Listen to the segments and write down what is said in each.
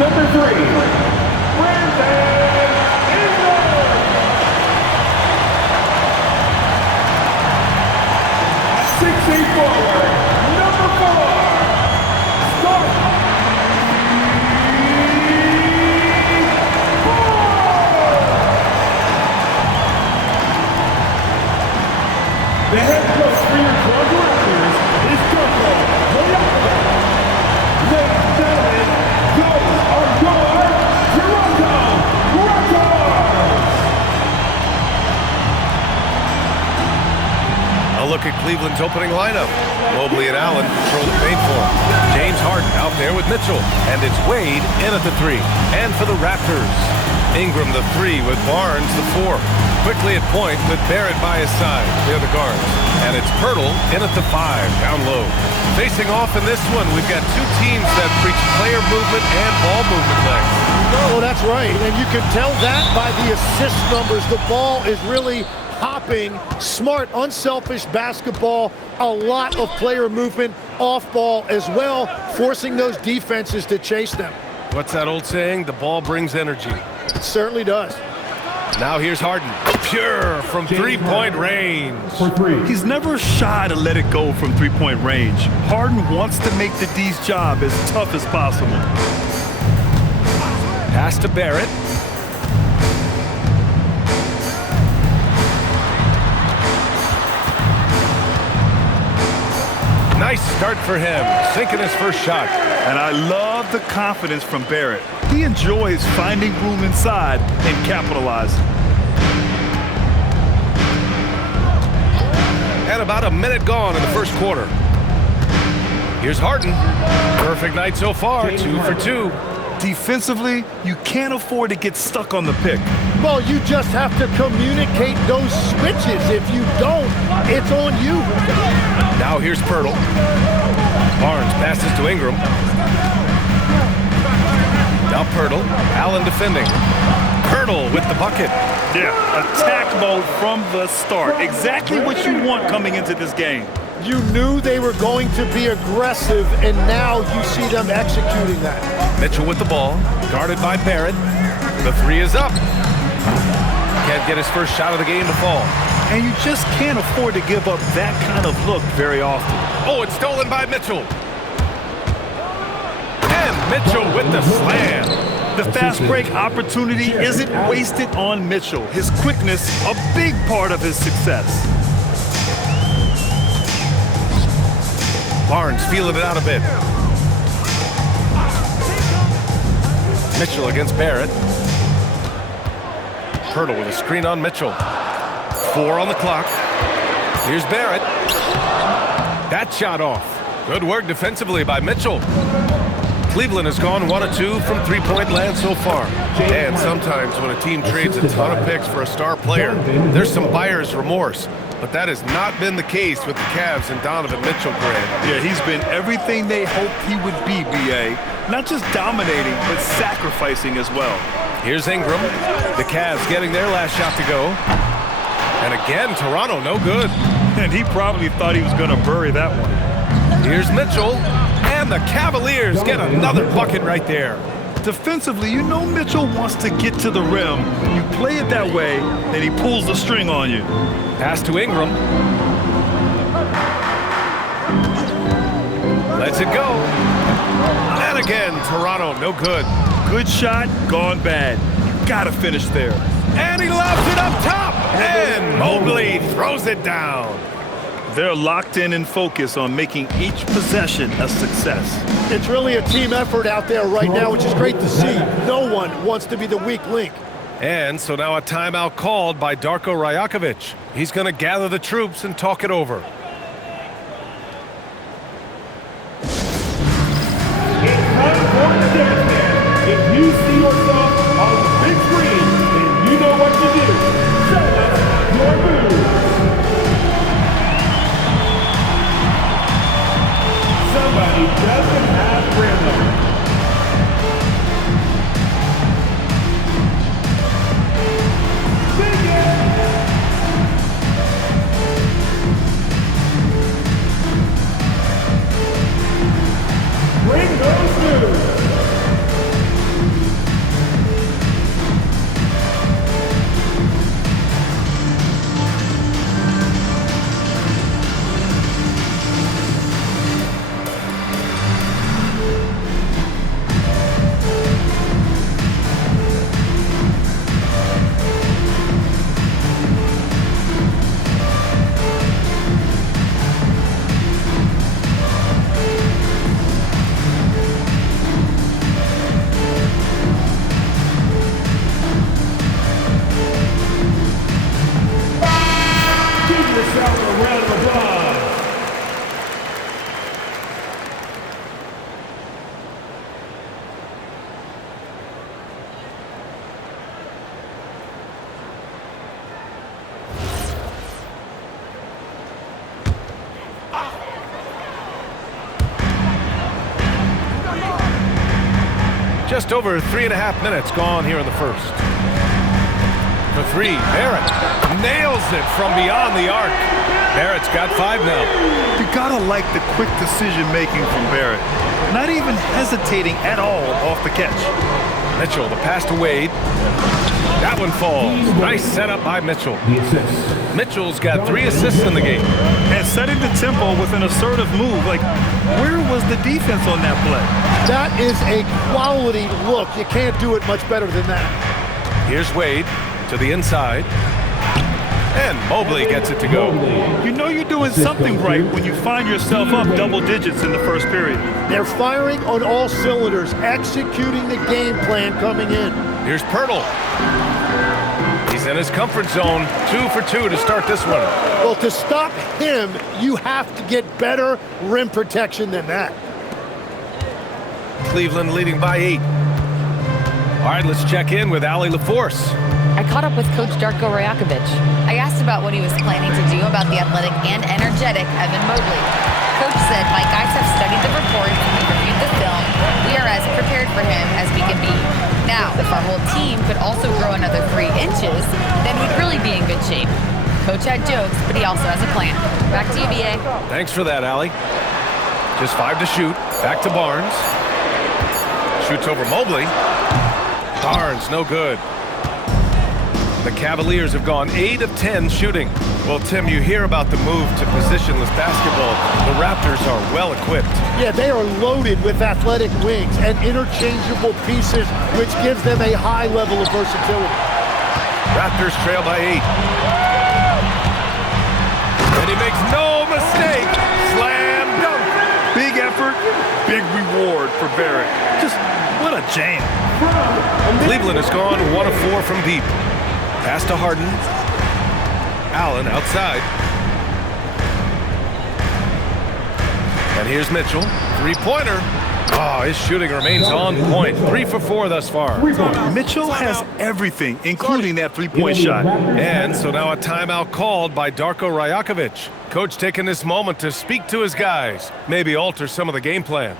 Number 3, Brandon Ingram. 6'8" forward, number 4, Scott. The head coach for your Toronto Raptors is Cavaliers. Ladies and gentlemen, those are your Toronto Raptors! A look at Cleveland's opening lineup. Mobley and Allen control the paint for him. James Harden out there with Mitchell. And it's Wade in at the 3. And for the Raptors, Ingram the 3 with Barnes the 4. Quickly at point with Barrett by his side. They're the guards. And it's Pirtle in at the 5, down low. Facing off in this one, we've got two teams that preach player movement and ball movement next. Oh, that's right. And you can tell that by the assist numbers. The ball is really hopping, smart, unselfish basketball, a lot of player movement off ball as well, forcing those defenses to chase them. What's that old saying? The ball brings energy. It certainly does. Now here's Harden. Pure from three-point range. He's never shy to let it go from three-point range. Harden wants to make the D's job as tough as possible. Pass to Barrett. Nice start for him, sinking his first shot. And I love the confidence from Barrett. He enjoys finding room inside and capitalizing. And about a minute gone in the first quarter. Here's Harden. Perfect night so far, 2 for 2. Defensively, you can't afford to get stuck on the pick. Well, you just have to communicate those switches. If you don't, it's on you. Now here's Pirtle. Barnes passes to Ingram. Now Pirtle. Allen defending. Pirtle with the bucket. Yeah, attack mode from the start. Exactly what you want coming into this game. You knew they were going to be aggressive, and now you see them executing that. Mitchell with the ball, guarded by Barrett. The 3 is up. Can't get his first shot of the game to fall. And you just can't afford to give up that kind of look very often. Oh, it's stolen by Mitchell. And Mitchell with the slam. The fast break opportunity isn't wasted on Mitchell. His quickness, a big part of his success. Barnes feeling it out a bit. Mitchell against Barrett. Pirtle with a screen on Mitchell. 4 on the clock. Here's Barrett. That shot off. Good work defensively by Mitchell. Cleveland has gone 1 of 2 from three-point land so far. And sometimes when a team trades a ton of picks for a star player, there's some buyer's remorse. But that has not been the case with the Cavs and Donovan Mitchell, Grant. Yeah, he's been everything they hoped he would be, B.A. Not just dominating, but sacrificing as well. Here's Ingram. The Cavs getting their last shot to go. And again, Toronto no good. And he probably thought he was going to bury that one. Here's Mitchell. And the Cavaliers get another bucket right there. Defensively, you know Mitchell wants to get to the rim. You play it that way, and he pulls the string on you. Pass to Ingram. Lets it go. And again, Toronto no good. Good shot, gone bad. You gotta finish there. And he lobs it up top. And Mobley throws it down. They're locked in and focused on making each possession a success. It's really a team effort out there right now, which is great to see. No one wants to be the weak link. And so now a timeout called by Darko Rajakovic. He's going to gather the troops and talk it over. It's time for the dance. If you see yourself on the big screen, then you know what to do. Show us your moves. Somebody doesn't have rhythm. Just over 3.5 minutes gone here in the first. For three, Barrett nails it from beyond the arc. Barrett's got 5 now. You gotta like the quick decision-making from Barrett. Not even hesitating at all off the catch. Mitchell, the pass to Wade. That one falls. Nice setup by Mitchell. Mitchell's got 3 assists in the game. And setting the tempo with an assertive move. Like, where was the defense on that play? That is a quality look. You can't do it much better than that. Here's Wade to the inside. And Mobley gets it to go. You know you're doing something right when you find yourself up double digits in the first period. They're firing on all cylinders, executing the game plan coming in. Here's Pirtle. He's in his comfort zone. 2 for 2 to start this one. Well, to stop him, you have to get better rim protection than that. Cleveland leading by 8. All right, let's check in with Allie LaForce. I caught up with Coach Darko Rajakovic. I asked about what he was planning to do about the athletic and energetic Evan Mobley. Coach said, "My guys have studied the report and we reviewed the film. We are as prepared for him as we can be. Now, if our whole team could also grow another 3 inches, then we'd really be in good shape." Coach had jokes, but he also has a plan. Back to you, BA. Thanks for that, Allie. Just 5 to shoot. Back to Barnes. Shoots over Mobley. Barnes, no good. The Cavaliers have gone 8 of 10 shooting. Well, Tim, you hear about the move to positionless basketball. The Raptors are well equipped. Yeah, they are loaded with athletic wings and interchangeable pieces, which gives them a high level of versatility. Raptors trail by 8. And he makes no mistake. Slam dunk. Big effort, big reward for Barrett. Just what a jam. Cleveland has gone 1 of 4 from deep. Pass to Harden. Allen outside. And here's Mitchell. 3-pointer. Oh, his shooting remains on point. 3 for 4 thus far. Mitchell has everything, including that 3-point shot. And so now a timeout called by Darko Rajakovic. Coach taking this moment to speak to his guys. Maybe alter some of the game plan.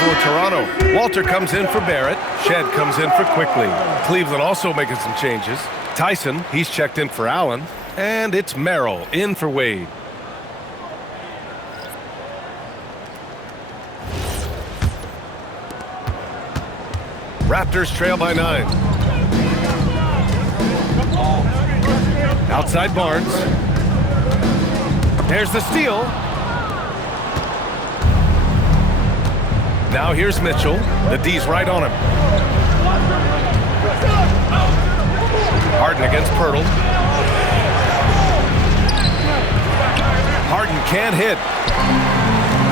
For Toronto. Walter comes in for Barrett. Shed comes in for Quickly. Cleveland also making some changes. Tyson, he's checked in for Allen. And it's Merrill in for Wade. Raptors trail by 9. Outside Barnes. There's the steal. Now here's Mitchell. The D's right on him. Harden against Pirtle. Harden can't hit.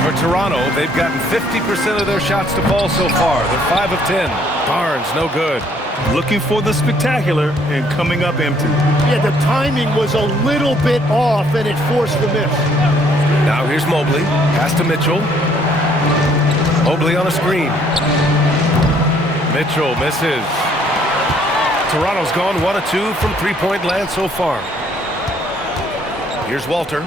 For Toronto, they've gotten 50% of their shots to fall so far. They're 5 of 10. Barnes, no good. Looking for the spectacular and coming up empty. Yeah, the timing was a little bit off and it forced the miss. Now here's Mobley. Pass to Mitchell. Mobley on a screen. Mitchell misses. Toronto's gone 1 of 2 from 3-point land so far. Here's Walter.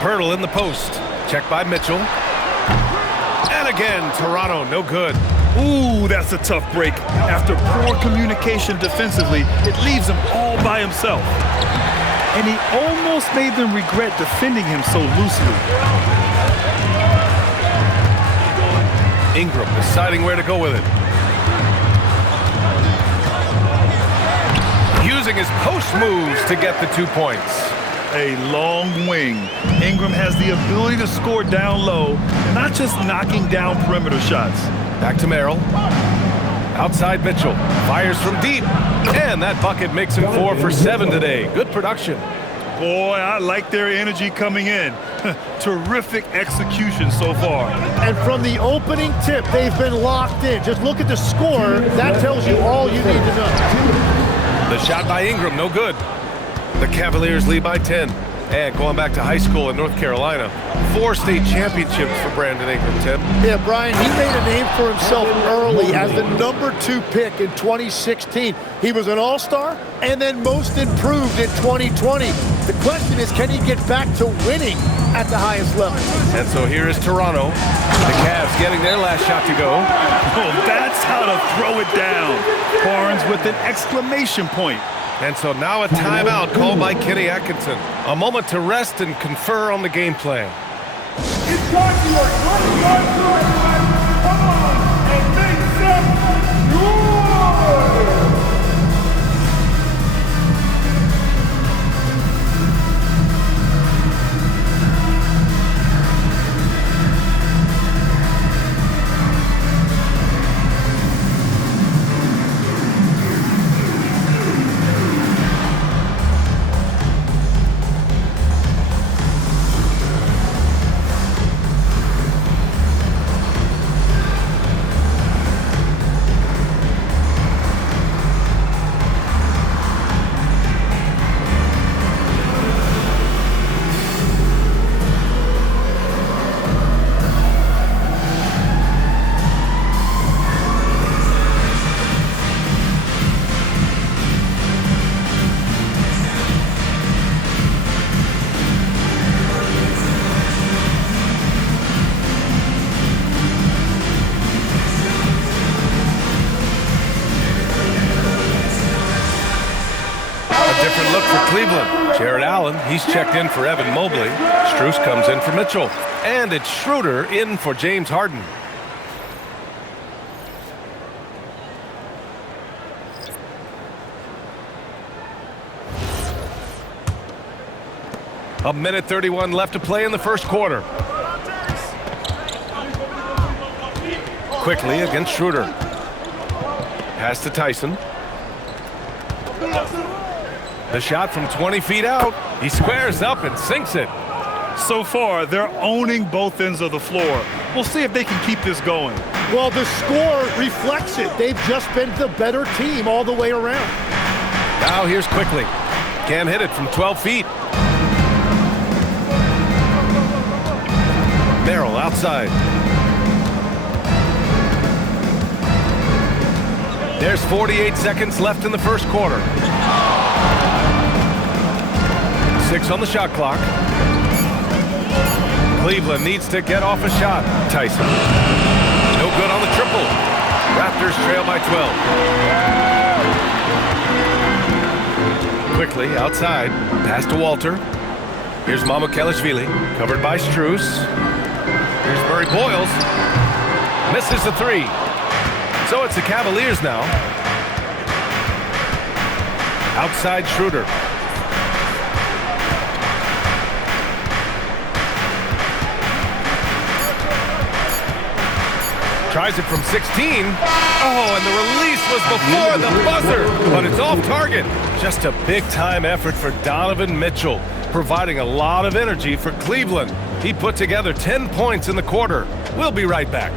Pirtle in the post. Checked by Mitchell. And again, Toronto, no good. Ooh, that's a tough break. After poor communication defensively, it leaves him all by himself. And he almost made them regret defending him so loosely. Ingram deciding where to go with it. using his post moves to get the 2 points. A long wing. Ingram has the ability to score down low, not just knocking down perimeter shots. Back to Merrill. Outside Mitchell. Fires from deep. And that bucket makes him 4 for 7 today. Good production. Boy, I like their energy coming in. Terrific execution so far. And from the opening tip, they've been locked in. Just look at the score. That tells you all you need to know. The shot by Ingram, no good. The Cavaliers lead by 10. And going back to high school in North Carolina, 4 state championships for Brandon Ingram, Tim. Yeah, Brian, he made a name for himself early as the #2 pick in 2016. He was an all-star and then most improved in 2020. The question is, can he get back to winning at the highest level? And so here is Toronto. The Cavs getting their last shot to go. Oh, that's how to throw it down. Barnes with an exclamation point. And so now a timeout called by Kenny Atkinson. A moment to rest and confer on the game plan. It's time for your 20-yard throw, everyone. Come on and make some noise. Different look for Cleveland. Jared Allen, he's checked in for Evan Mobley. Strus comes in for Mitchell. And it's Schroeder in for James Harden. A minute 31 left to play in the first quarter. Quickly against Schroeder. Pass to Tyson. The shot from 20 feet out. He squares up and sinks it. So far, they're owning both ends of the floor. We'll see if they can keep this going. Well, the score reflects it. They've just been the better team all the way around. Now here's Quickly. Can't hit it from 12 feet. Merrill outside. There's 48 seconds left in the first quarter. 6 on the shot clock. Cleveland needs to get off a shot. Tyson. No good on the triple. Raptors trail by 12. Quickly outside. Pass to Walter. Here's Mamukelashvili. Covered by Strus. Here's Murray Boyles. Misses the 3. So it's the Cavaliers now. Outside Schroeder. Tries it from 16. Oh, and the release was before the buzzer, but it's off target. Just a big-time effort for Donovan Mitchell, providing a lot of energy for Cleveland. He put together 10 points in the quarter. We'll be right back.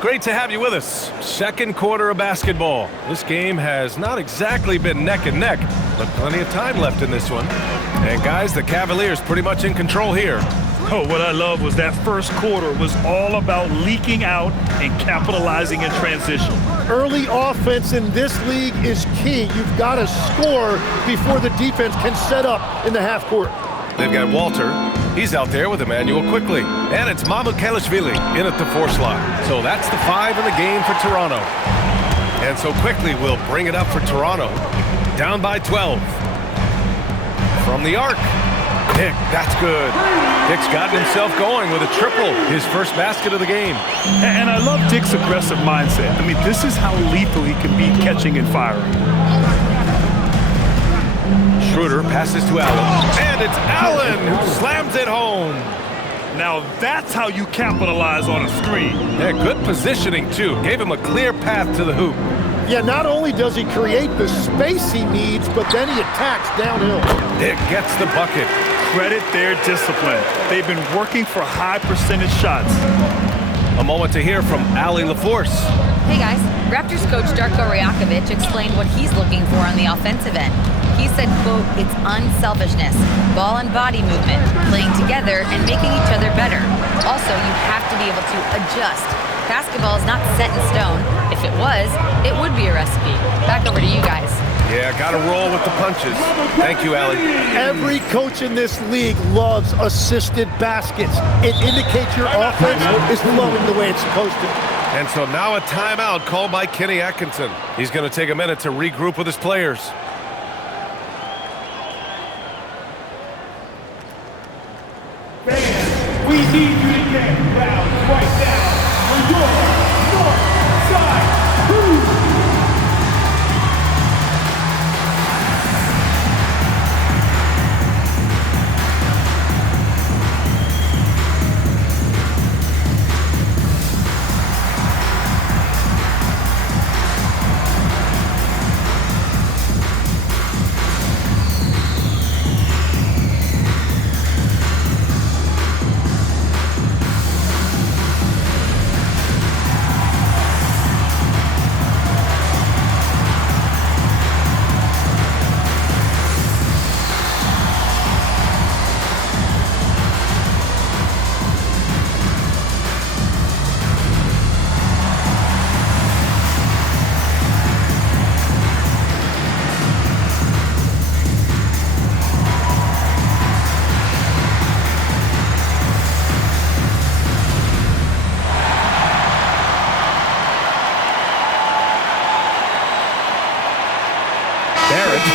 Great to have you with us. Second quarter of basketball. This game has not exactly been neck and neck, but plenty of time left in this one. And guys, the Cavaliers pretty much in control here. Oh, what I love was that first quarter was all about leaking out and capitalizing in transition. Early offense in this league is key. You've got to score before the defense can set up in the half court. They've got Walter. He's out there with Emmanuel Quickly. And it's Mamukelashvili in at the 4 slot. So that's the 5 in the game for Toronto. And so Quickly will bring it up for Toronto. Down by 12. from the arc. Dick, that's good. Dick's gotten himself going with a triple, his first basket of the game. And I love Dick's aggressive mindset. I mean, this is how lethal he can be catching and firing. Schroeder passes to Allen, and it's Allen who slams it home. Now that's how you capitalize on a screen. Yeah, good positioning, too. Gave him a clear path to the hoop. Yeah, not only does he create the space he needs, but then he attacks downhill. Dick gets the bucket. Credit their discipline. They've been working for high percentage shots. A moment to hear from Allie LaForce. Hey guys, Raptors coach Darko Rajakovic explained what he's looking for on the offensive end. He said, quote, it's unselfishness, ball and body movement, playing together and making each other better. Also, you have to be able to adjust. Basketball is not set in stone. If it was, it would be a recipe. Back over to you guys. Yeah, got to roll with the punches. Thank you, Allie. Every coach in this league loves assisted baskets. It indicates your offense is flowing the way it's supposed to. And so now a timeout called by Kenny Atkinson. He's going to take a minute to regroup with his players. Fans, we need you to get rounds right now for your North Side Crew.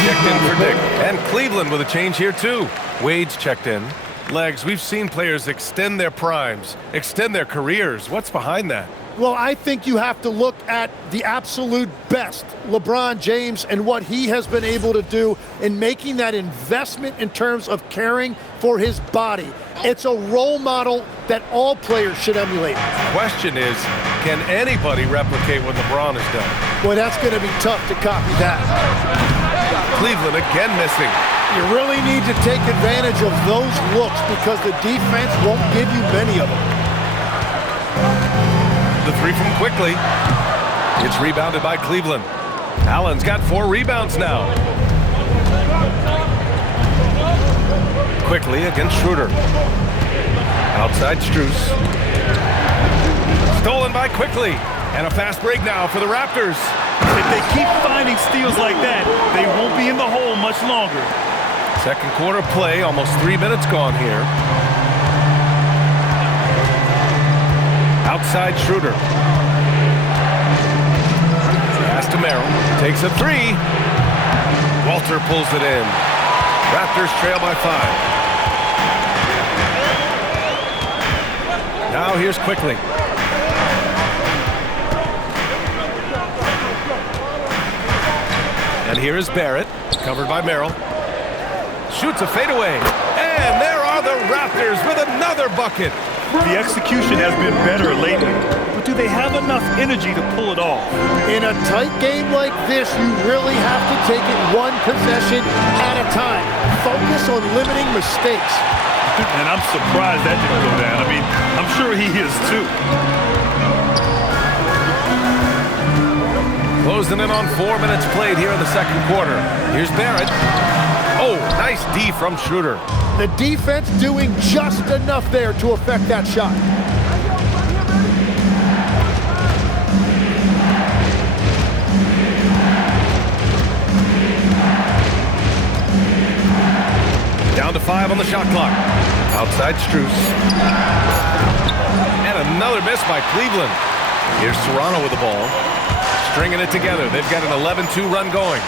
Checked in for Dick. And Cleveland with a change here, too. Wade's checked in. Legs, we've seen players extend their primes, extend their careers. What's behind that? Well, I think you have to look at the absolute best, LeBron James, and what he has been able to do in making that investment in terms of caring for his body. It's a role model that all players should emulate. Question is, can anybody replicate what LeBron has done? Boy, that's going to be tough to copy that. Cleveland again missing. You really need to take advantage of those looks because the defense won't give you many of them. The three from Quickly. It's rebounded by Cleveland. Allen's got 4 rebounds now. Quickly against Schroeder. Outside Strus. Stolen by Quickly. And a fast break now for the Raptors. If they keep finding steals like that, they won't be in the hole much longer. Second quarter play, almost 3 minutes gone here. Outside Schroeder. Pass to Merrill. Takes a 3. Walter pulls it in. Raptors trail by 5. Now here's Quickly. And here is Barrett, covered by Merrill. Shoots a fadeaway. And there are the Raptors with another bucket. The execution has been better lately, but do they have enough energy to pull it off? In a tight game like this, you really have to take it one possession at a time. Focus on limiting mistakes. And I'm surprised that didn't go down. I mean, I'm sure he is too. Closing in on 4 minutes played here in the second quarter. Here's Barrett. Oh, nice D from Schroeder. The defense doing just enough there to affect that shot. Down to 5 on the shot clock. Outside Strus. And another miss by Cleveland. Here's Toronto with the ball. Stringing it together. They've got an 11-2 run going.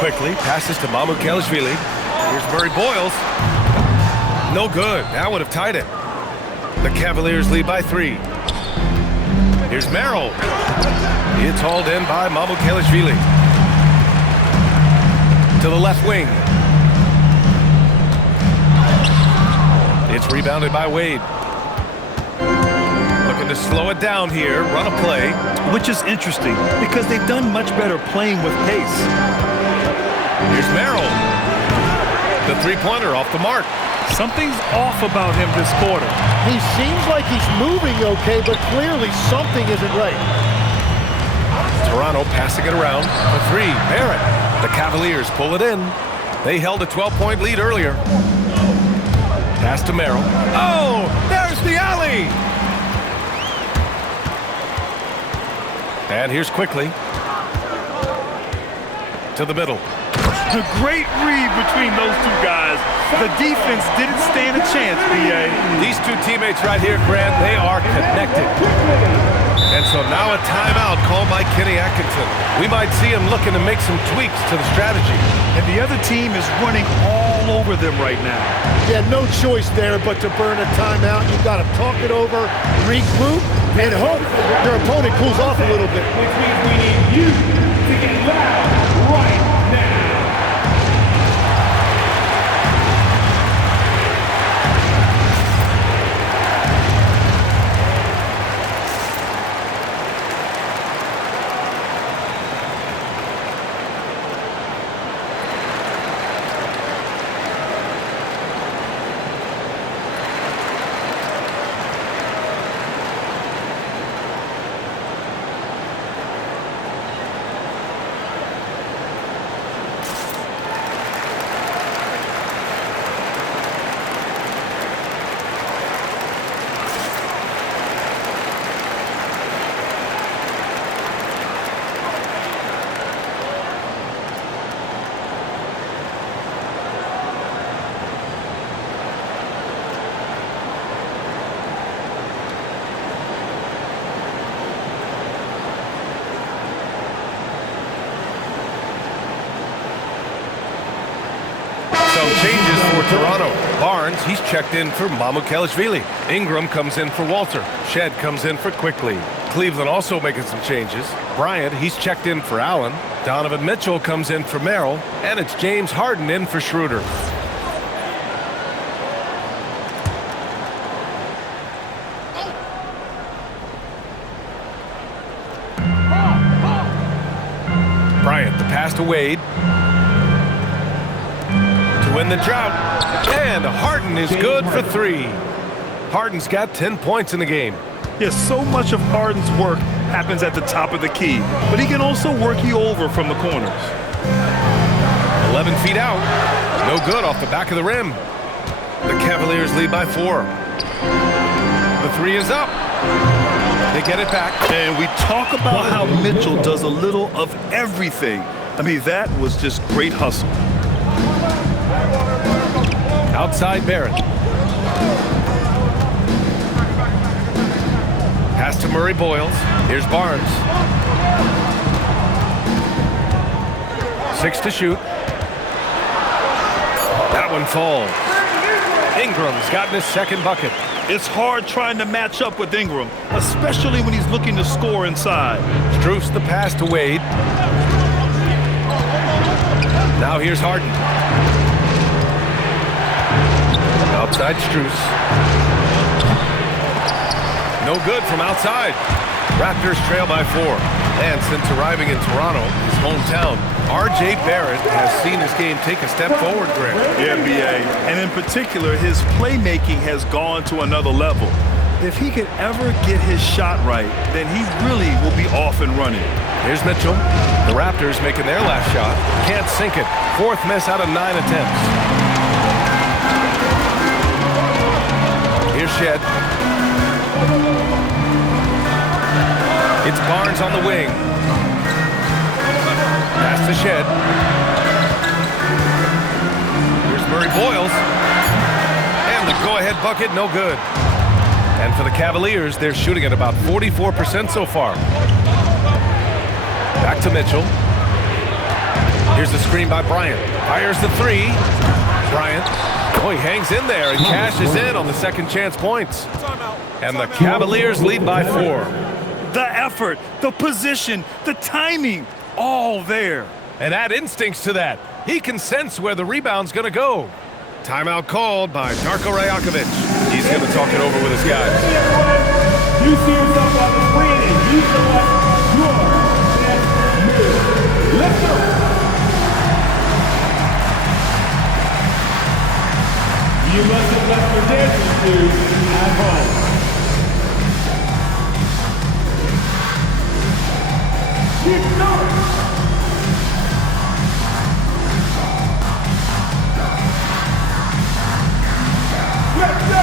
quickly, passes to Mamukelashvili. Here's Murray Boyles. No good. That would have tied it. The Cavaliers lead by 3. Here's Merrill. It's hauled in by Mamukelashvili. To the left wing. It's rebounded by Wade. Looking to slow it down here, run a play. Which is interesting because they've done much better playing with pace. Here's Merrill. The three-pointer off the mark. Something's off about him this quarter. He seems like he's moving okay, but clearly something isn't right. Toronto passing it around. A 3, Barrett. The Cavaliers pull it in. They held a 12-point lead earlier. Pass to Merrill. Oh, there's the alley! And here's Quickly. To the middle. A great read between those two guys. The defense didn't stand a chance, B.A. These two teammates right here, Grant, they are connected. And so now a timeout called by Kenny Atkinson. We might see him looking to make some tweaks to the strategy. And the other team is running all over them right now. Yeah, no choice there but to burn a timeout. You've got to talk it over, regroup, and hope your opponent cools off a little bit. Which means we need you to get loud right now. Changes for Toronto. Barnes, he's checked in for Mamukelashvili. Ingram comes in for Walter. Shed comes in for Quickly. Cleveland also making some changes. Bryant, he's checked in for Allen. Donovan Mitchell comes in for Merrill. And it's James Harden in for Schroeder. Bryant, the pass to Wade. Win the drought, and Harden is good for 3. Harden's got 10 points in the game. Yes, so much of Harden's work happens at the top of the key, but he can also work you over from the corners. 11 feet out, no good off the back of the rim. The Cavaliers lead by 4. The 3 is up. They get it back. And we talk about how Mitchell does a little of everything. I mean, that was just great hustle. Outside Barrett. Pass to Murray Boyles. Here's Barnes. 6 to shoot. That one falls. Ingram's gotten his second bucket. It's hard trying to match up with Ingram, especially when he's looking to score inside. Strus the pass to Wade. Now here's Harden. Outside Strus. No good from outside. Raptors trail by 4. And since arriving in Toronto, his hometown, R.J. Barrett has seen his game take a step forward, Grant. Yeah, B.A. And in particular, his playmaking has gone to another level. If he could ever get his shot right, then he really will be off and running. Here's Mitchell. The Raptors making their last shot. Can't sink it. 4th miss out of 9 attempts. Here's Shed. It's Barnes on the wing. Pass to Shed. Here's Murray Boyles. And the go-ahead bucket, no good. And for the Cavaliers, they're shooting at about 44% so far. Back to Mitchell. Here's the screen by Bryant. Fires the three. Bryant. Oh, he hangs in there and cashes in on the second chance points. And the Cavaliers lead by 4. The effort, the position, the timing, all there. And add instincts to that. He can sense where the rebound's going to go. Timeout called by Darko Rajakovic. He's going to talk it over with his guys. You see yourself on the screen and you select your next move. Let's go. You must have left your dancing shoes at home. Keep going. Let's go.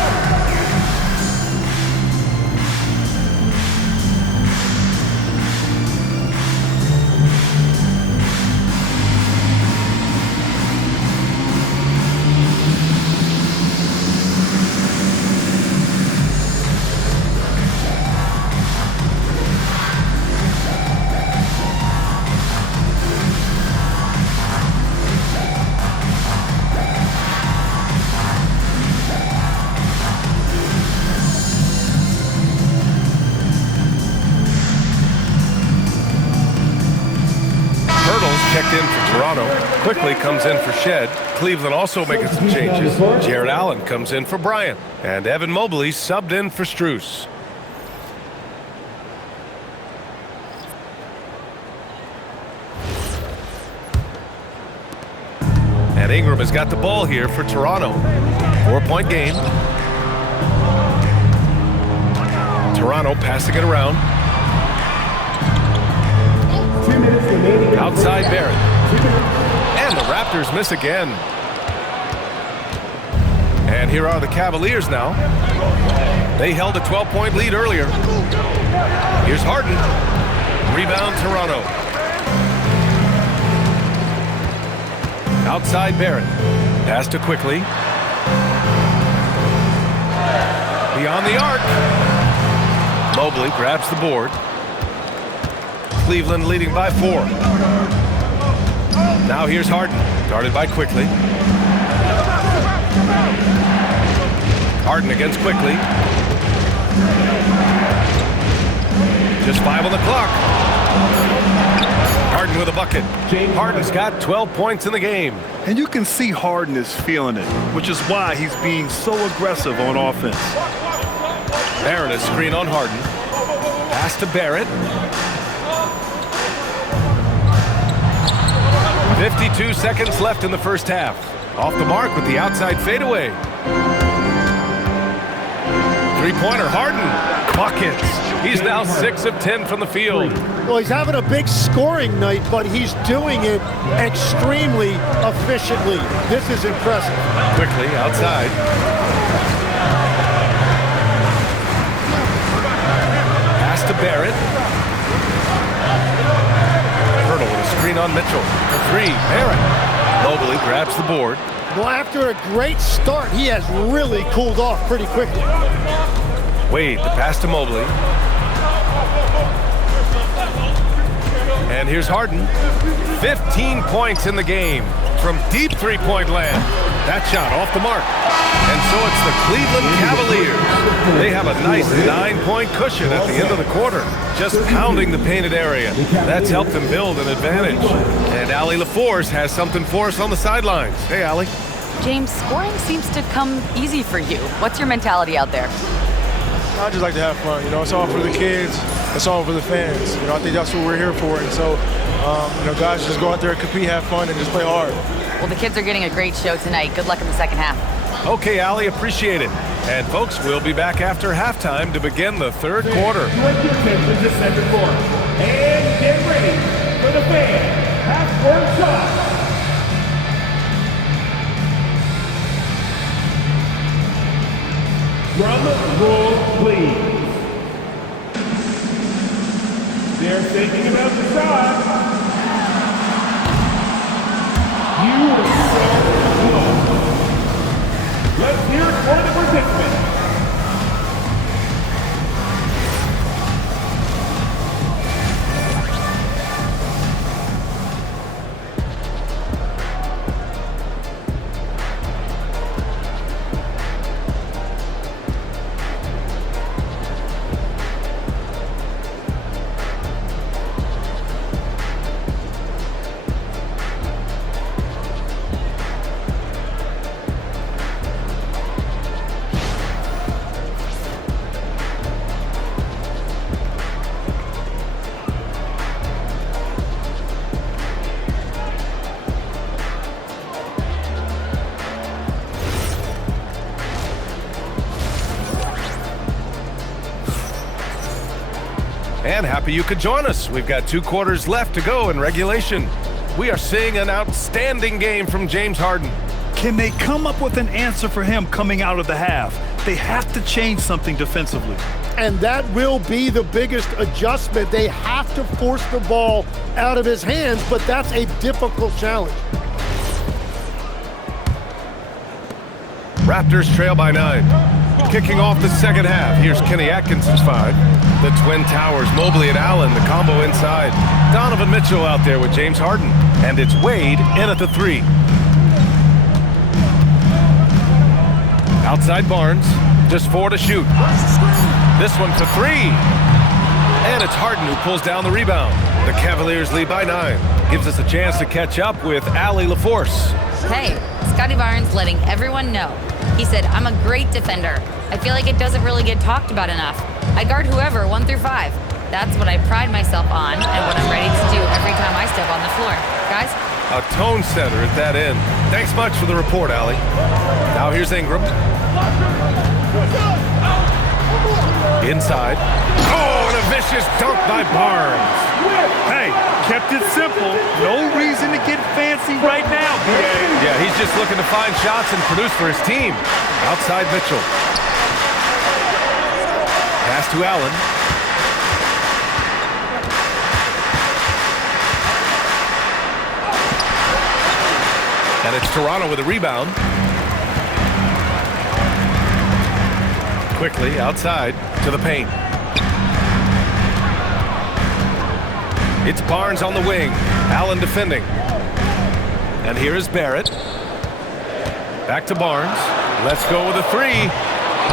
Checked in for Toronto. Quickly comes in for Shed. Cleveland also making some changes. Jared Allen comes in for Bryant. And Evan Mobley subbed in for Strus. And Ingram has got the ball here for Toronto. 4-point game. Toronto passing it around. 2 minutes remaining. Outside Barrett. And the Raptors miss again. And here are the Cavaliers now. They held a 12-point lead earlier. Here's Harden. Rebound Toronto. Outside Barrett. Pass to Quickly. Beyond the arc. Mobley grabs the board. Cleveland leading by 4. Now here's Harden, guarded by Quickly. Harden against Quickly. Just 5 on the clock. Harden with a bucket. Harden's got 12 points in the game. And you can see Harden is feeling it, which is why he's being so aggressive on offense. Barrett is screen on Harden. Pass to Barrett. 52 seconds left in the first half. Off the mark with the outside fadeaway. Three-pointer, Harden. Buckets. He's now 6 of 10 from the field. Well, he's having a big scoring night, but he's doing it extremely efficiently. This is impressive. Quickly outside. Pass to Barrett. Hurdle with a screen on Mitchell. For 3, Barrett. Mobley grabs the board. Well, after a great start, he has really cooled off pretty quickly. Wade, the pass to Mobley. And here's Harden. 15 points in the game from deep three-point land. That shot off the mark. And so it's the Cleveland Cavaliers. They have a nice 9-point cushion at the end of the quarter, just pounding the painted area. That's helped them build an advantage. And Allie LaForce has something for us on the sidelines. Hey, Allie. James, scoring seems to come easy for you. What's your mentality out there? I just like to have fun. You know, it's all for the kids. It's all for the fans. You know, I think that's what we're here for. And so, you know, guys, just go out there, compete, have fun, and just play hard. Well, the kids are getting a great show tonight. Good luck in the second half. Okay, Allie, appreciate it. And folks, we'll be back after halftime to begin the third quarter. Direct your attention to center court. And get ready for the fan half-court shot. Drum roll, please. They're thinking about the shot. You are so close. Let's hear it for the participants. And happy you could join us. We've got 2 quarters left to go in regulation. We are seeing an outstanding game from James Harden. Can they come up with an answer for him coming out of the half? They have to change something defensively. And that will be the biggest adjustment. They have to force the ball out of his hands, but that's a difficult challenge. Raptors trail by 9. Kicking off the second half, here's Kenny Atkinson's 5. The Twin Towers, Mobley and Allen, the combo inside. Donovan Mitchell out there with James Harden. And it's Wade in at the 3. Outside Barnes, just 4 to shoot. This one for 3. And it's Harden who pulls down the rebound. The Cavaliers lead by 9. Gives us a chance to catch up with Allie LaForce. Hey, Scotty Barnes letting everyone know. He said, I'm a great defender. I feel like it doesn't really get talked about enough. I guard whoever, 1 through 5. That's what I pride myself on and what I'm ready to do every time I step on the floor. Guys? A tone setter at that end. Thanks much for the report, Allie. Now here's Ingram. Inside. Oh, and a vicious dunk by Barnes. Hey, kept it simple. No reason to get fancy right now, BA. Yeah, he's just looking to find shots and produce for his team. Outside Mitchell. Pass to Allen. And it's Toronto with a rebound. Quickly outside to the paint. It's Barnes on the wing. Allen defending. And here is Barrett. Back to Barnes. Let's go with a 3.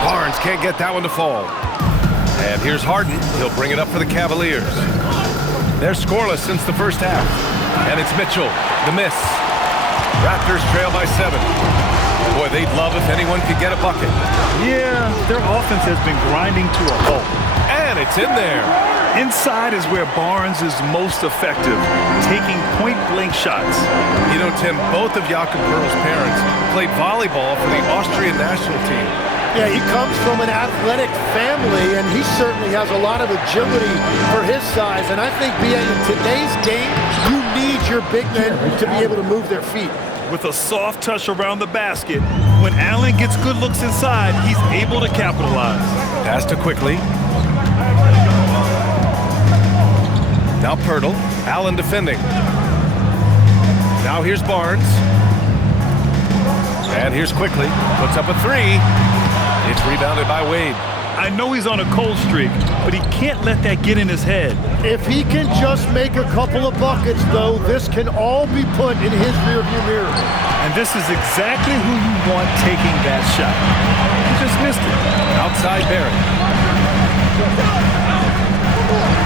Barnes can't get that one to fall. And here's Harden. He'll bring it up for the Cavaliers. They're scoreless since the first half. And it's Mitchell. The miss. Raptors trail by 7. Boy, they'd love if anyone could get a bucket. Yeah, their offense has been grinding to a halt. And it's in there. Inside is where Barnes is most effective, taking point-blank shots. You know, Tim, both of Jakob Poeltl's parents played volleyball for the Austrian national team. Yeah, he comes from an athletic family, and he certainly has a lot of agility for his size. And I think, in today's game, you need your big men to be able to move their feet. With a soft touch around the basket, when Allen gets good looks inside, he's able to capitalize. Pass to Quickly. Now Poeltl. Allen defending. Now here's Barnes. And here's Quickly. Puts up a 3. It's rebounded by Wade. I know he's on a cold streak, but he can't let that get in his head. If he can just make a couple of buckets, though, this can all be put in his rearview mirror. And this is exactly who you want taking that shot. He just missed it. Outside Barrett.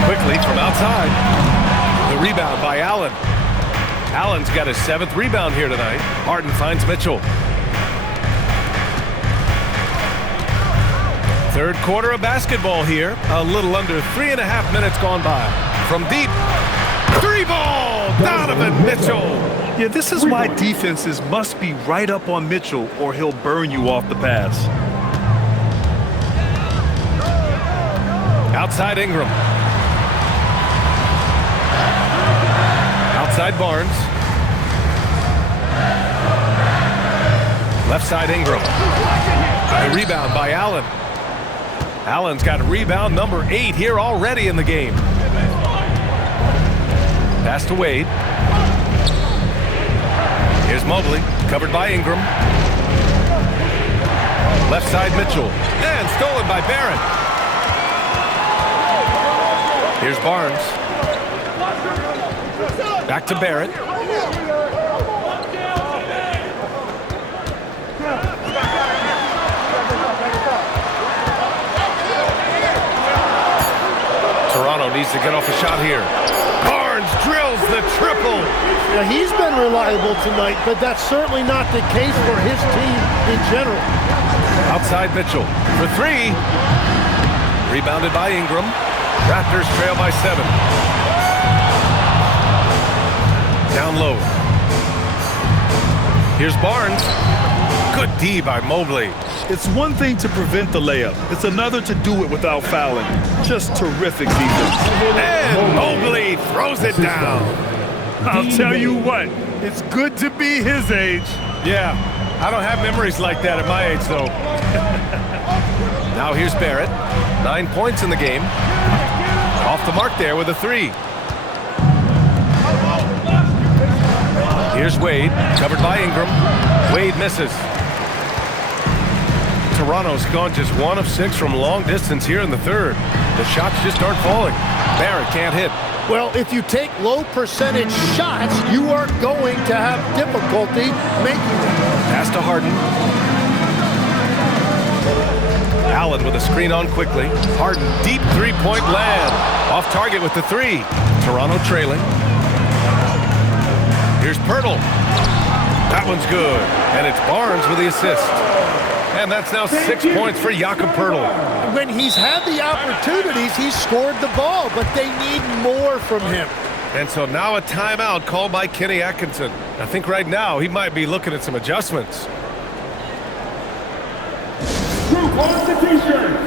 Quickly from outside. The rebound by Allen. Allen's got his 7th rebound here tonight. Harden finds Mitchell. Third quarter of basketball here. A little under 3.5 minutes gone by. From deep, 3 ball, Donovan Mitchell. Yeah, this is why defenses must be right up on Mitchell or he'll burn you off the pass. Outside Ingram. Outside Barnes. Left side Ingram. The rebound by Allen. Allen's got rebound number 8 here already in the game. Pass to Wade. Here's Mobley, covered by Ingram. Left side Mitchell. And stolen by Barrett. Here's Barnes. Back to Barrett. Toronto needs to get off a shot here. Barnes drills the triple. Now, he's been reliable tonight, but that's certainly not the case for his team in general. Outside Mitchell for 3. Rebounded by Ingram. Raptors trail by 7. Down low. Here's Barnes. Good D by Mobley. It's one thing to prevent the layup. It's another to do it without fouling. Just terrific defense. And Mobley throws it down. I'll tell you what, it's good to be his age. Yeah, I don't have memories like that at my age, though. Now here's Barrett. 9 points in the game. Off the mark there with a 3. Here's Wade, covered by Ingram. Wade misses. Toronto's gone just 1 of 6 from long distance here in the third. The shots just aren't falling. Barrett can't hit. Well, if you take low percentage shots, you are going to have difficulty making them. Pass to Harden. Allen with a screen on quickly. Harden, deep three-point land. Off target with the 3. Toronto trailing. Here's Pirtle. That one's good. And it's Barnes with the assist. And that's now 6 points for Jakob Pirtle. When he's had the opportunities, he's scored the ball, but they need more from him. And so now a timeout called by Kenny Atkinson. I think right now he might be looking at some adjustments. Who wants the t-shirt?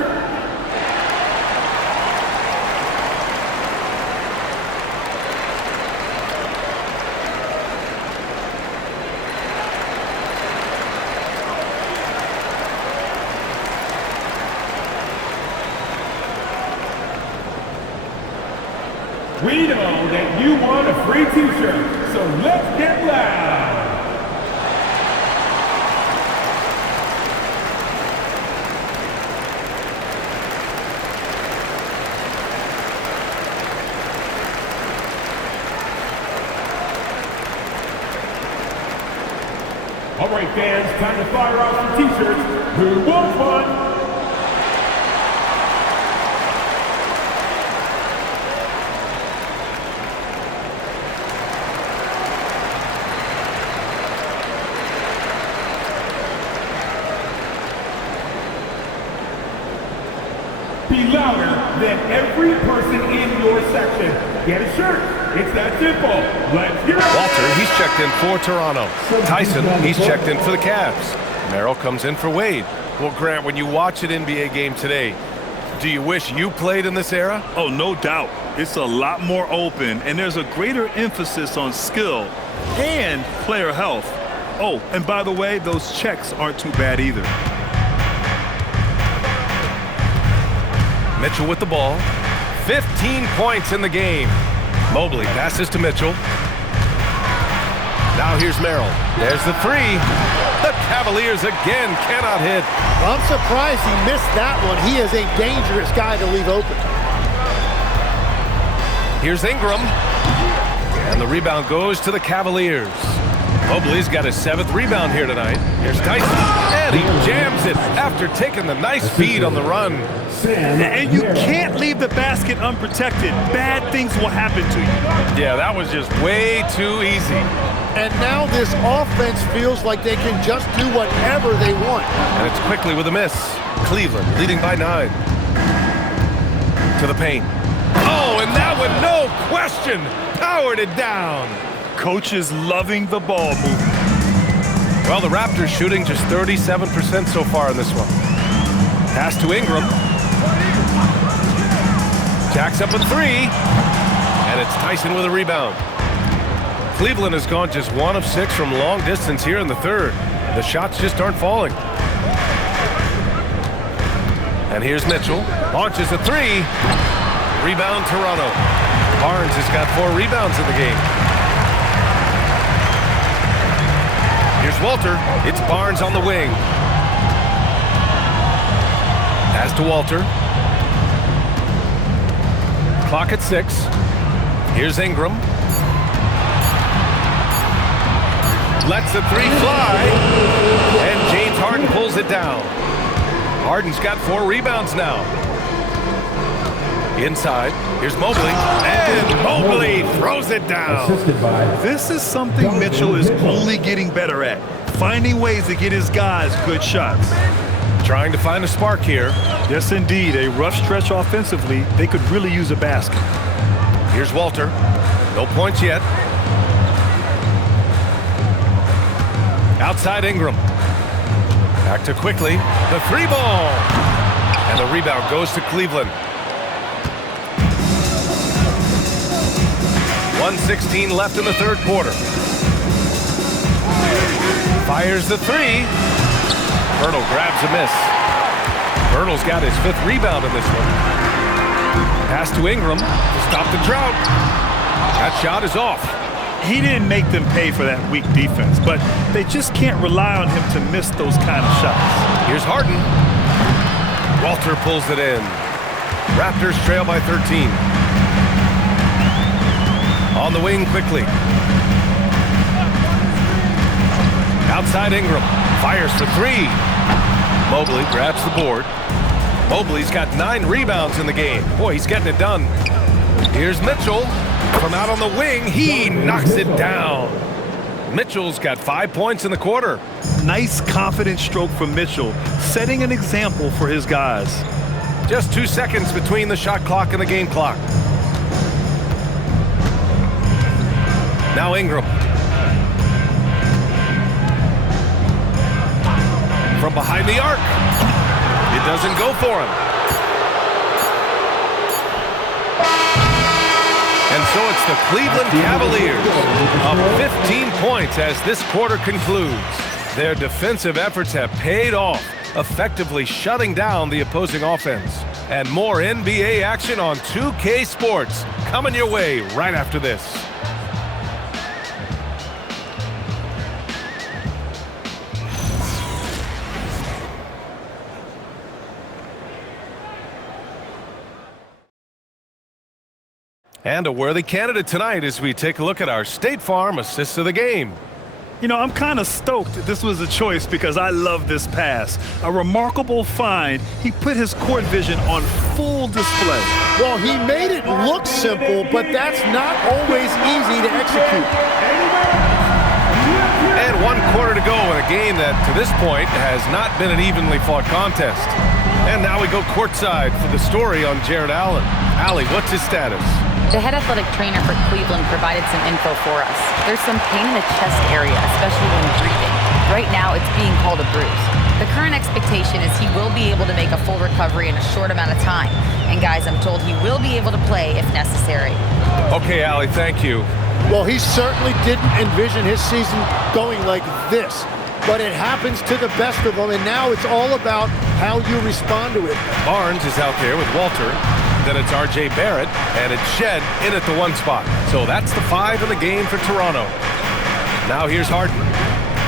We know that you want a free t-shirt, so let's get loud. All right, fans, time to fire off some t-shirts. Who wants one? Be louder than every person in your section. Get a shirt. It's that simple. Let's hear it. Walter, he's checked in for Toronto. Tyson, he's checked in for the Cavs. Merrill comes in for Wade. Well, Grant, when you watch an NBA game today, do you wish you played in this era? Oh, no doubt. It's a lot more open, and there's a greater emphasis on skill and player health. Oh, and by the way, those checks aren't too bad either. Mitchell with the ball. 15 points in the game. Mobley passes to Mitchell. Now here's Merrill. There's the 3. The Cavaliers again cannot hit. I'm surprised he missed that one. He is a dangerous guy to leave open. Here's Ingram. And the rebound goes to the Cavaliers. Mobley's got his 7th rebound here tonight. Here's Tyson. And he jams it after taking the nice feed on the run. And you can't leave the basket unprotected. Bad things will happen to you. Yeah, that was just way too easy. And now this offense feels like they can just do whatever they want. And it's quickly with a miss. Cleveland leading by 9. To the paint. Oh, and that one, no question, powered it down. Coach is loving the ball movement. Well, the Raptors shooting just 37% so far in this one. Pass to Ingram. Jacks up a 3. And it's Tyson with a rebound. Cleveland has gone just 1 of 6 from long distance here in the third. The shots just aren't falling. And here's Mitchell. Launches a 3. Rebound Toronto. Barnes has got 4 rebounds in the game. Here's Walter. It's Barnes on the wing. Pass to Walter. Clock at 6. Here's Ingram. Lets the 3 fly. And James Harden pulls it down. Harden's got 4 rebounds now. Inside, here's Mobley, and Mobley throws it down. This is something Mitchell is only getting better at, finding ways to get his guys good shots. Trying to find a spark here. Yes, indeed, a rough stretch offensively. They could really use a basket. Here's Walter. No points yet. Outside Ingram. Back to quickly. The 3-ball. And the rebound goes to Cleveland. 1:16 left in the third quarter. Fires the 3. Bertle grabs a miss. Bertle's got his 5th rebound in this one. Pass to Ingram to stop the drought. That shot is off. He didn't make them pay for that weak defense, but they just can't rely on him to miss those kind of shots. Here's Harden. Walter pulls it in. Raptors trail by 13. On the wing quickly. Outside Ingram. Fires for 3. Mobley grabs the board. Mobley's got 9 rebounds in the game. Boy, he's getting it done. Here's Mitchell. From out on the wing, he knocks it down. Mitchell's got 5 points in the quarter. Nice, confident stroke from Mitchell, setting an example for his guys. Just 2 seconds between the shot clock and the game clock. Now Ingram. From behind the arc. It doesn't go for him. And so it's the Cleveland Cavaliers up 15 points as this quarter concludes. Their defensive efforts have paid off, effectively shutting down the opposing offense. And more NBA action on 2K Sports coming your way right after this. And a worthy candidate tonight as we take a look at our State Farm Assist of the Game. You know, I'm kind of stoked this was a choice because I love this pass. A remarkable find. He put his court vision on full display. Well, he made it look simple, but that's not always easy to execute. And 1 quarter to go in a game that, to this point, has not been an evenly fought contest. And now we go courtside for the story on Jared Allen. Allie, what's his status? The head athletic trainer for Cleveland provided some info for us. There's some pain in the chest area, especially when breathing. Right now, it's being called a bruise. The current expectation is he will be able to make a full recovery in a short amount of time. And guys, I'm told he will be able to play if necessary. Okay, Allie, thank you. Well, he certainly didn't envision his season going like this. But it happens to the best of them, and now it's all about how you respond to it. Barnes is out there with Walter. Then it's R.J. Barrett, and it's Shed in at the 1 spot. So that's the 5 in the game for Toronto. Now here's Harden.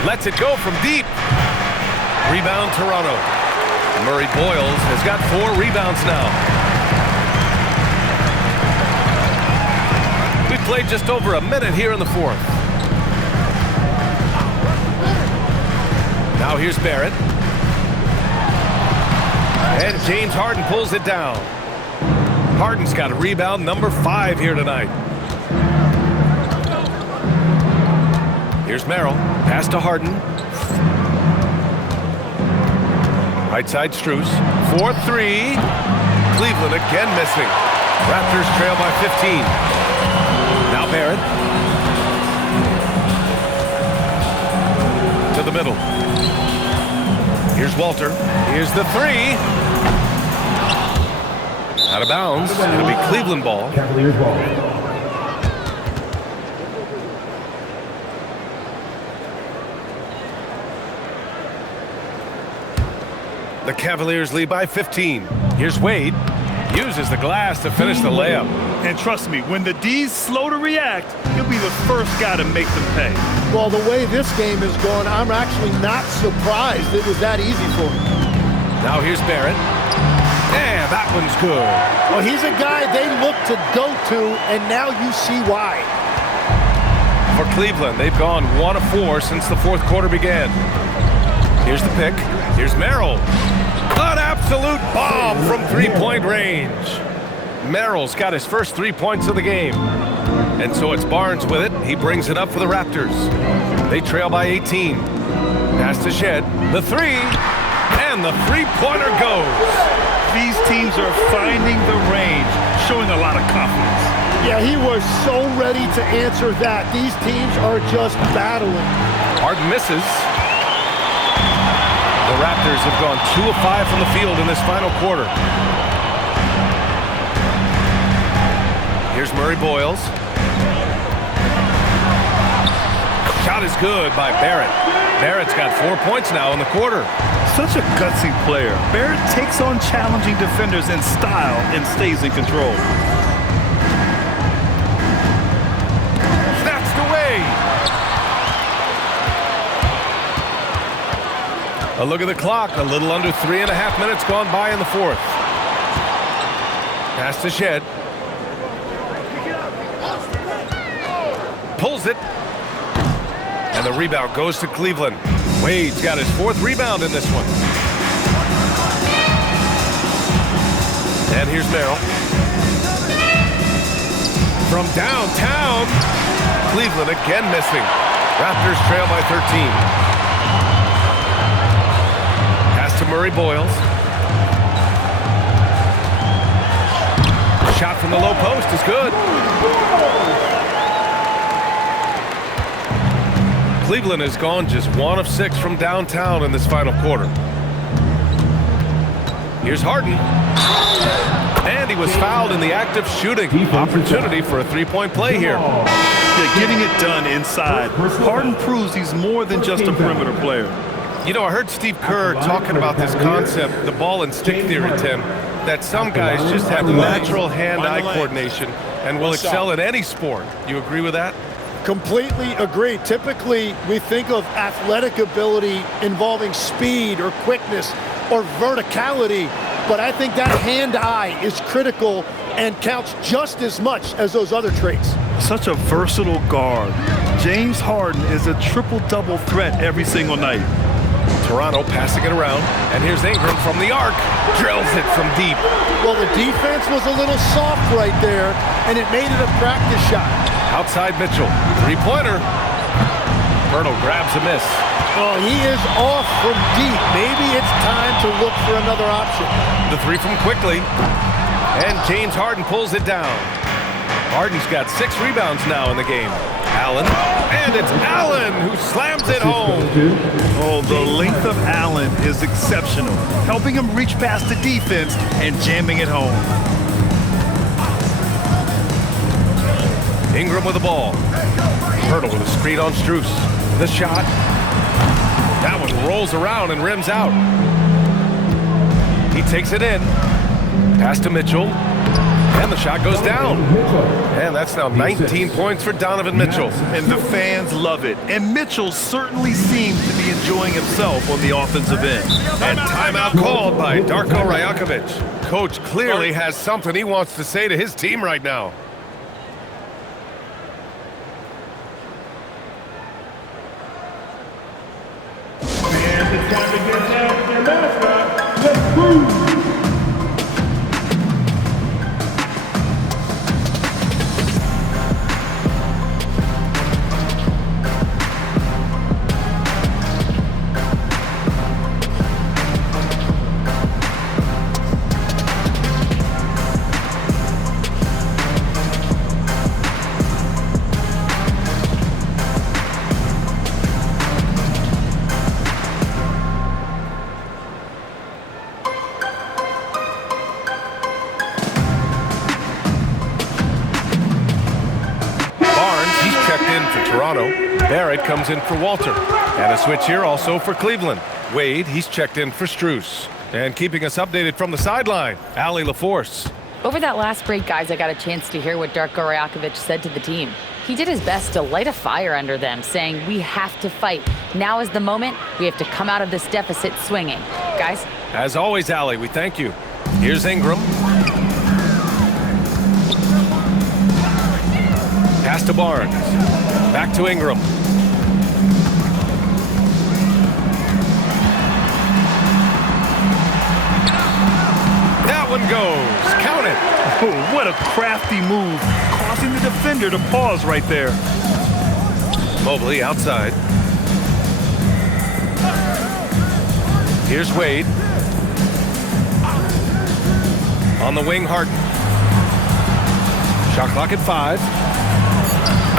Lets it go from deep. Rebound Toronto. Murray Boyles has got 4 rebounds now. We played just over a minute here in the 4th. Now here's Barrett. And James Harden pulls it down. Harden's got a rebound number 5 here tonight. Here's Merrill. Pass to Harden. Right side Strus. 4-3. Cleveland again missing. Raptors trail by 15. Now Barrett. To the middle. Here's Walter. Here's the 3. Out of bounds. It'll be Cleveland ball. Cavaliers ball. The Cavaliers lead by 15. Here's Wade. Uses the glass to finish the layup. And trust me, when the D's slow to react, he'll be the first guy to make them pay. Well, the way this game is going, I'm actually not surprised it was that easy for him. Now here's Barrett. Yeah, that one's good. Well, he's a guy they look to go to, and now you see why. For Cleveland, they've gone 1 of 4 since the 4th quarter began. Here's the pick. Here's Merrill. An absolute bomb from 3-point range. Merrill's got his first 3 points of the game. And so it's Barnes with it. He brings it up for the Raptors. They trail by 18. Pass to Shed. The 3. And the 3-pointer goes. These teams are finding the range, showing a lot of confidence. Yeah, he was so ready to answer that. These teams are just battling. Harden misses. The Raptors have gone 2 of 5 from the field in this final quarter. Here's Murray Boyles. Shot is good by Barrett. Barrett's got 4 points now in the quarter. Such a gutsy player. Barrett takes on challenging defenders in style and stays in control. Snatched away. A look at the clock. A little under 3.5 minutes gone by in the fourth. Pass to Shed. Pulls it. And the rebound goes to Cleveland. Wade's got his 4th rebound in this one. And here's Merrill. From downtown. Cleveland again missing. Raptors trail by 13. Pass to Murray Boyles. Shot from the low post is good. Cleveland has gone just 1 of 6 from downtown in this final quarter. Here's Harden. And he was fouled in the act of shooting. Opportunity for a 3-point play here. Yeah, getting it done inside. Harden proves he's more than just a perimeter player. You know, I heard Steve Kerr talking about this concept, the ball and stick theory, Tim, that some guys just have natural hand-eye coordination and will excel in any sport. You agree with that? Completely agree. Typically, we think of athletic ability involving speed or quickness or verticality, but I think that hand-eye is critical and counts just as much as those other traits. Such a versatile guard. James Harden is a triple-double threat every single night. Toronto passing it around, and here's Ingram from the arc. Drills it from deep. Well, the defense was a little soft right there, and it made it a practice shot. Outside Mitchell, 3-pointer. Bertle grabs a miss. Oh, he is off from deep. Maybe it's time to look for another option. The 3 from Quickly, and James Harden pulls it down. Harden's got 6 rebounds now in the game. Allen, and it's Allen who slams it home. Oh, the length of Allen is exceptional, helping him reach past the defense and jamming it home. Ingram with the ball. Bertle with a screen on Strus. The shot. That one rolls around and rims out. He takes it in. Pass to Mitchell. And the shot goes down. And that's now 19 points for Donovan Mitchell. And the fans love it. And Mitchell certainly seems to be enjoying himself on the offensive end. And timeout called by Darko Rajakovic. Coach clearly has something he wants to say to his team right now. And it's time to get down with your mascot. Let's move. Barrett comes in for Walter. And a switch here also for Cleveland. Wade, he's checked in for Strus. And keeping us updated from the sideline, Allie LaForce. Over that last break, guys, I got a chance to hear what Darko Rajakovic said to the team. He did his best to light a fire under them, saying, we have to fight. Now is the moment. We have to come out of this deficit swinging. Guys? As always, Allie, we thank you. Here's Ingram. Pass to Barnes. Back to Ingram. That one goes. Count it. Oh, what a crafty move, causing the defender to pause right there. Mobley outside. Here's Wade. On the wing, Harden. Shot clock at 5.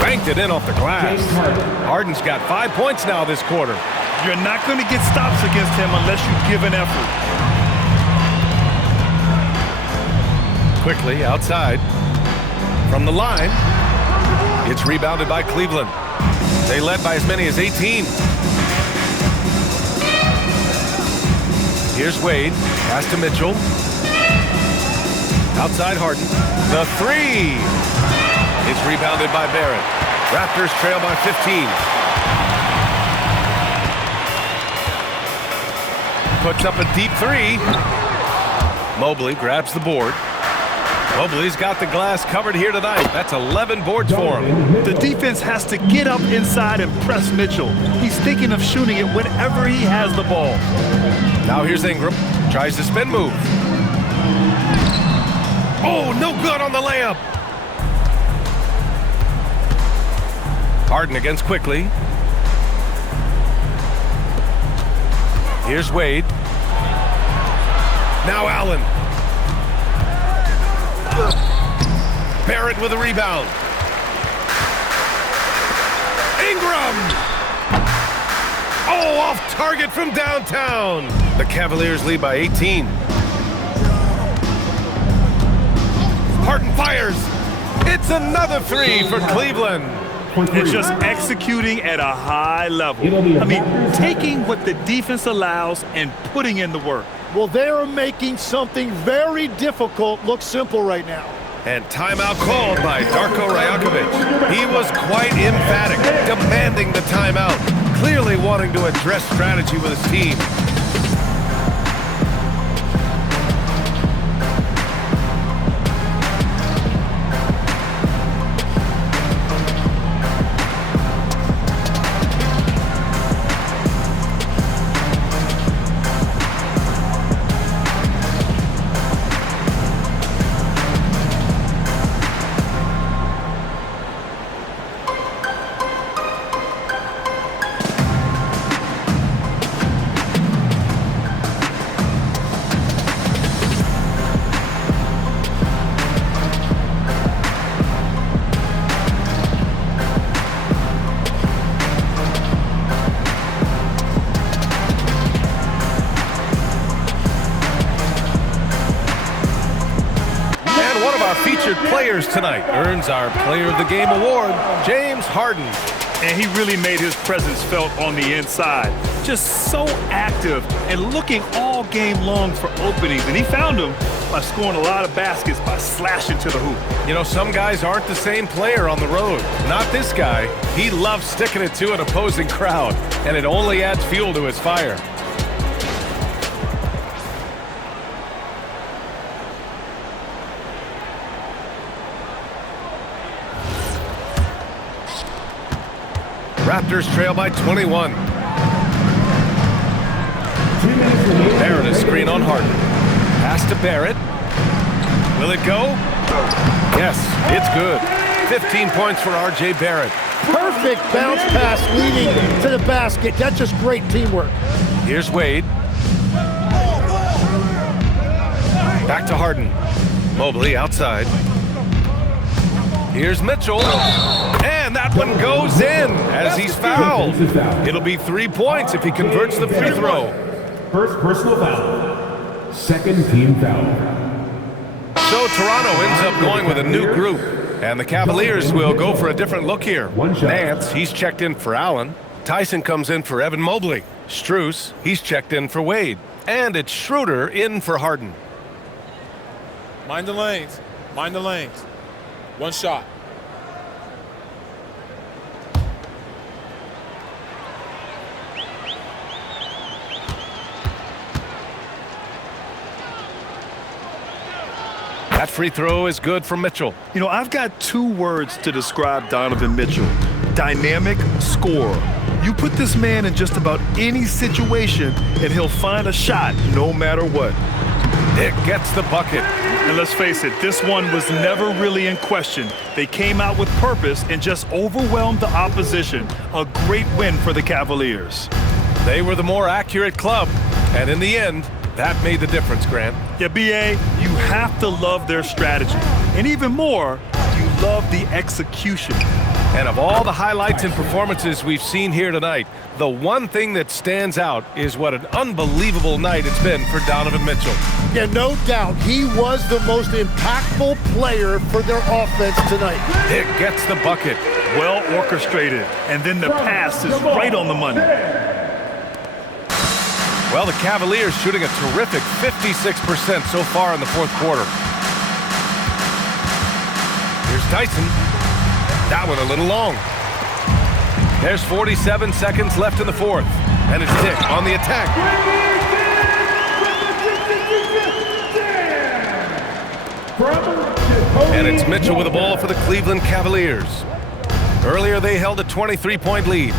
Banked it in off the glass. Harden's got 5 points now this quarter. You're not going to get stops against him unless you give an effort. Quickly outside. From the line. It's rebounded by Cleveland. They led by as many as 18. Here's Wade. Pass to Mitchell. Outside Harden. The three. It's rebounded by Barrett. Raptors trail by 15. Puts up a deep three. Mobley grabs the board. Mobley's got the glass covered here tonight. That's 11 boards for him. The defense has to get up inside and press Mitchell. He's thinking of shooting it whenever he has the ball. Now here's Ingram. Tries the spin move. Oh, no good on the layup. Harden against Quickly. Here's Wade. Now Allen. Barrett with a rebound. Ingram! Oh, off target from downtown. The Cavaliers lead by 18. Harden fires. It's another three for Cleveland. It's just executing at a high level. I mean, taking what the defense allows and putting in the work. Well, they are making something very difficult look simple right now. And timeout called by Darko Rajakovic. He was quite emphatic, demanding the timeout, clearly wanting to address strategy with his team. Featured players tonight earns our Player of the Game award, James Harden. And he really made his presence felt on the inside. Just so active and looking all game long for openings. And he found them by scoring a lot of baskets by slashing to the hoop. You know, some guys aren't the same player on the road. Not this guy. He loves sticking it to an opposing crowd, and it only adds fuel to his fire. Raptors trail by 21. Barrett is screen on Harden. Pass to Barrett. Will it go? Yes, it's good. 15 points for R.J. Barrett. Perfect bounce pass leading to the basket. That's just great teamwork. Here's Wade. Back to Harden. Mobley outside. Here's Mitchell. And that one goes in as he's fouled. It'll be 3 points if he converts the free throw. First personal foul. Second team foul. So Toronto ends up going with a new group. And the Cavaliers will go for a different look here. Nance, he's checked in for Allen. Tyson comes in for Evan Mobley. Strus, he's checked in for Wade. And it's Schroeder in for Harden. Mind the lanes. Mind the lanes. One shot. That free throw is good for Mitchell. You know, I've got 2 words to describe Donovan Mitchell. Dynamic scorer. You put this man in just about any situation and he'll find a shot no matter what. It gets the bucket. And let's face it, this one was never really in question. They came out with purpose and just overwhelmed the opposition. A great win for the Cavaliers. They were the more accurate club. And in the end, that made the difference, Grant. Yeah, B.A., you have to love their strategy. And even more, you love the execution. And of all the highlights and performances we've seen here tonight, the one thing that stands out is what an unbelievable night it's been for Donovan Mitchell. Yeah, no doubt. He was the most impactful player for their offense tonight. Dick gets the bucket. Well orchestrated, and then the pass is right on the money. Well, the Cavaliers shooting a terrific 56% so far in the fourth quarter. Here's Tyson. That one a little long. There's 47 seconds left in the fourth. And it's Dick on the attack. And it's Mitchell with the ball for the Cleveland Cavaliers. Earlier they held a 23-point lead.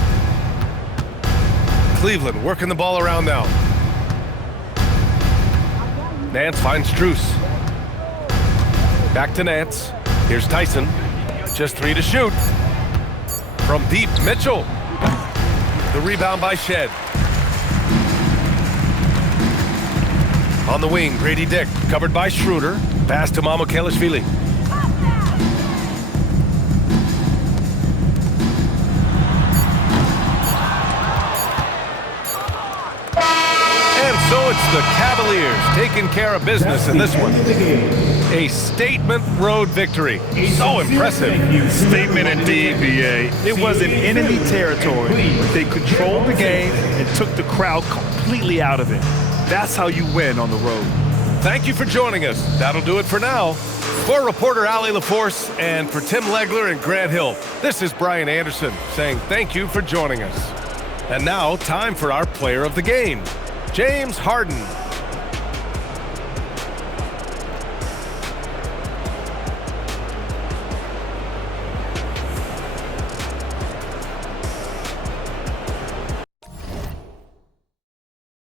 Cleveland working the ball around now. Nance finds Strus. Back to Nance. Here's Tyson. Just 3 to shoot. From deep, Mitchell. The rebound by Shed. On the wing, Grady Dick, covered by Schroeder. Pass to Mamukelashvili. And so it's the Cavaliers taking care of business in this one. A statement road victory. So impressive. Statement indeed, B.A. It wasn't enemy territory. They controlled the game and took the crowd completely out of it. That's how you win on the road. Thank you for joining us. That'll do it for now. For reporter Allie LaForce and for Tim Legler and Grant Hill, this is Brian Anderson saying thank you for joining us. And now, time for our player of the game, James Harden.